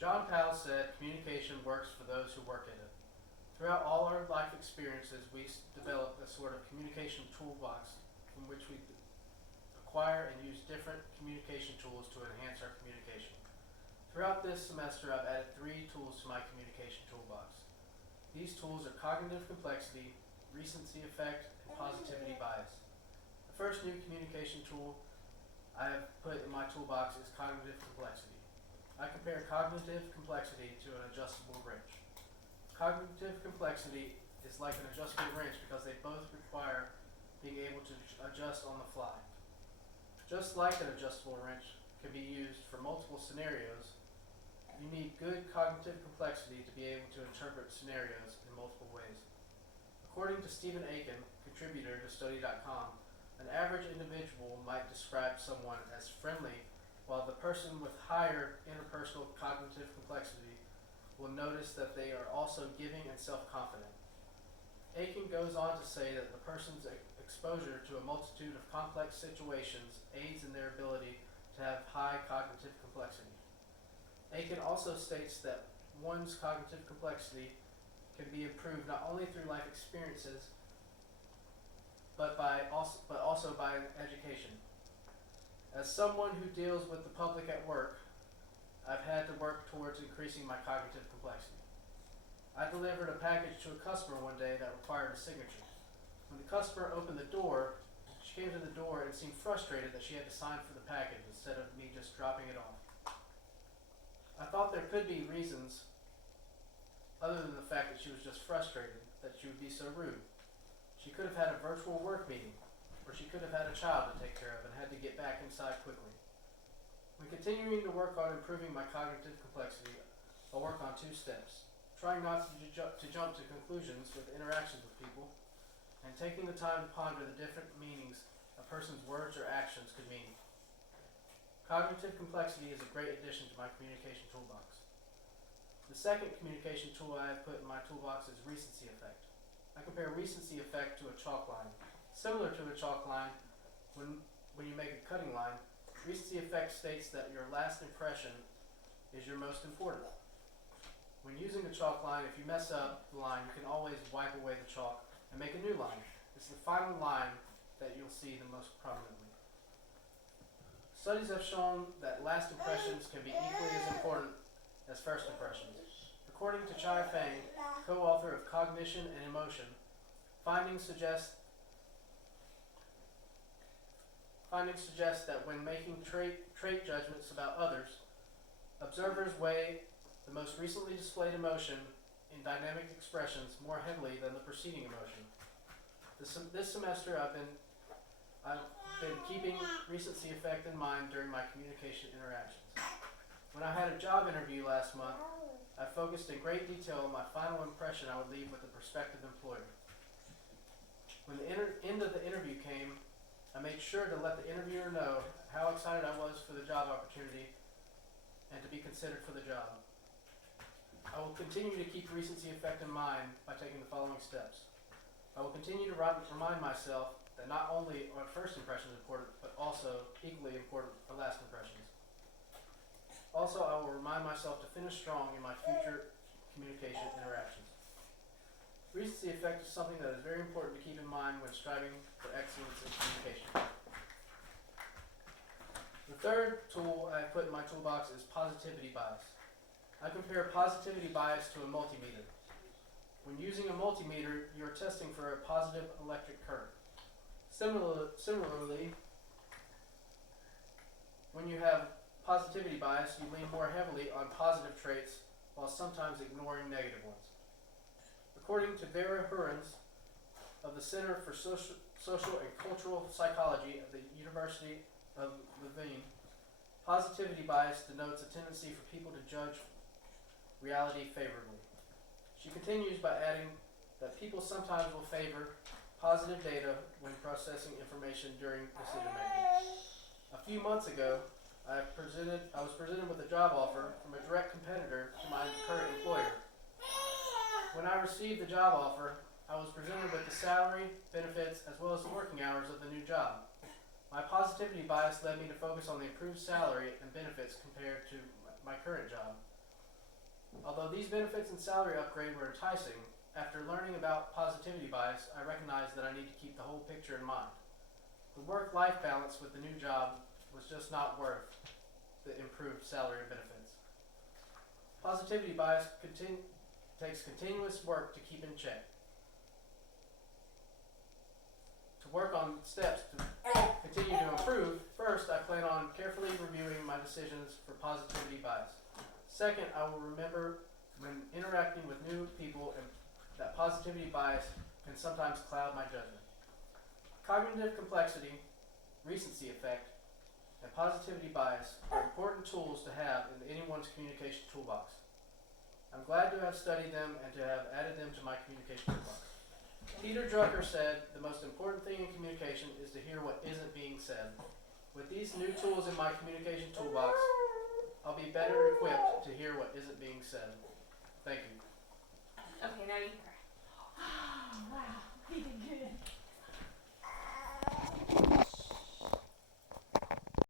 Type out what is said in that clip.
John Powell said communication works for those who work in it. Throughout all our life experiences, we develop a sort of communication toolbox from which we acquire and use different communication tools to enhance our communication. Throughout this semester, I've added 3 tools to my communication toolbox. These tools are cognitive complexity, recency effect, and positivity bias. The first new communication tool I have put in my toolbox is cognitive complexity. I compare cognitive complexity to an adjustable wrench. Cognitive complexity is like an adjustable wrench because they both require being able to adjust on the fly. Just like an adjustable wrench can be used for multiple scenarios, you need good cognitive complexity to be able to interpret scenarios in multiple ways. According to Stephen Aiken, contributor to Study.com, an average individual might describe someone as friendly, while the person with higher interpersonal cognitive complexity will notice that they are also giving and self-confident. Aiken goes on to say that the person's exposure to a multitude of complex situations aids in their ability to have high cognitive complexity. Aiken also states that one's cognitive complexity can be improved not only through life experiences, but also by education. As someone who deals with the public at work, I've had to work towards increasing my cognitive complexity. I delivered a package to a customer one day that required a signature. When the customer opened the door, she came to the door and seemed frustrated that she had to sign for the package instead of me just dropping it off. I thought there could be reasons other than the fact that she was just frustrated that she would be so rude. She could have had a virtual work meeting, or she could have had a child to take care of and had to get back inside quickly. When continuing to work on improving my cognitive complexity, I'll work on 2 steps. Trying not to jump to conclusions with interactions with people, and taking the time to ponder the different meanings a person's words or actions could mean. Cognitive complexity is a great addition to my communication toolbox. The second communication tool I have put in my toolbox is recency effect. I compare recency effect to a chalk line. Similar to a chalk line, when you make a cutting line, recency effect states that your last impression is your most important. When using a chalk line, if you mess up the line, you can always wipe away the chalk and make a new line. It's the final line that you'll see the most prominently. Studies have shown that last impressions can be equally as important as first impressions. According to Chai Feng, co-author of Cognition and Emotion, findings suggest that when making trait judgments about others, observers weigh the most recently displayed emotion in dynamic expressions more heavily than the preceding emotion. This semester I've been keeping recency effect in mind during my communication interactions. When I had a job interview last month, I focused in great detail on my final impression I would leave with the prospective employer. When the end of the interview came, I made sure to let the interviewer know how excited I was for the job opportunity and to be considered for the job. I will continue to keep recency effect in mind by taking the following steps. I will continue to remind myself that not only are first impressions important, but also equally important are last impressions. Also, I will remind myself to finish strong in my future communication interactions. Recency effect is something that is very important to keep in mind when striving for excellence in communication. The third tool I put in my toolbox is positivity bias. I compare positivity bias to a multimeter. When using a multimeter, you are testing for a positive electric current. Similarly, when you have positivity bias, you lean more heavily on positive traits while sometimes ignoring negative ones. According to Vera Hurens of the Center for Social and Cultural Psychology at the University of Leuven, positivity bias denotes a tendency for people to judge reality favorably. She continues by adding that people sometimes will favor positive data when processing information during decision making. A few months ago, I was presented with a job offer from a direct competitor to my current employer. When I received the job offer, I was presented with the salary, benefits, as well as the working hours of the new job. My positivity bias led me to focus on the improved salary and benefits compared to my current job. Although these benefits and salary upgrade were enticing, after learning about positivity bias, I recognized that I need to keep the whole picture in mind. The work-life balance with the new job was just not worth the improved salary and benefits. Positivity bias takes continuous work to keep in check. To work on steps to continue to improve, first I plan on carefully reviewing my decisions for positivity bias. Second, I will remember when interacting with new people and that positivity bias can sometimes cloud my judgment. Cognitive complexity, recency effect, and positivity bias are important tools to have in anyone's communication toolbox. I'm glad to have studied them and to have added them to my communication toolbox. Peter Drucker said, the most important thing in communication is to hear what isn't being said. With these new tools in my communication toolbox, I'll be better equipped to hear what isn't being said. Thank you. Okay, now you can